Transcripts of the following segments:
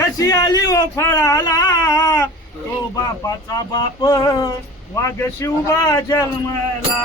कशी आली ओ फळाला? तो बापाचा बाप वाघ शिवबा जन्मला.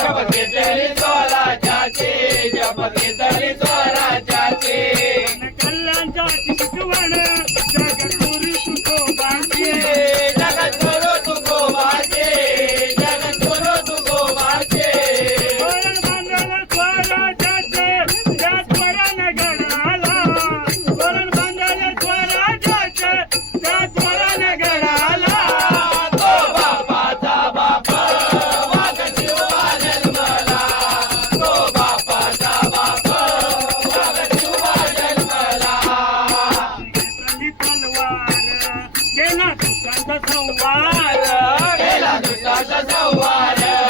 जप के दलित वाला जाते जप के दलित केला दुसऱ्यांचा संवार. केला दुसऱ्यांचा संवार.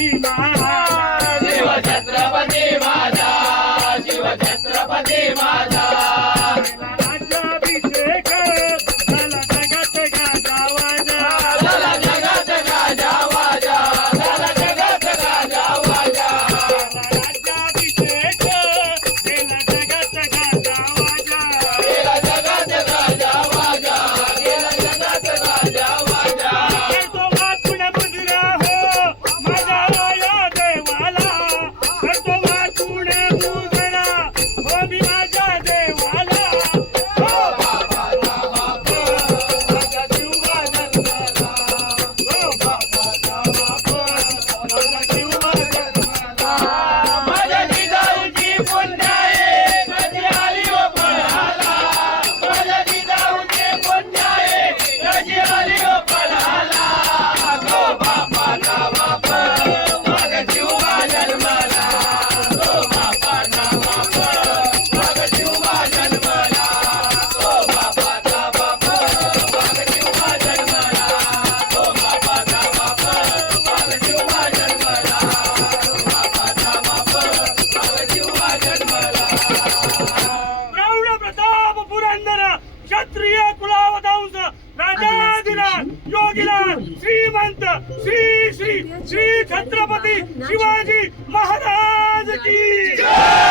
Lima. क्षत्रिय कुलावधंस राजाधिराज योगीराज श्रीमंत श्री श्री श्री छत्रपती शिवाजी महाराज की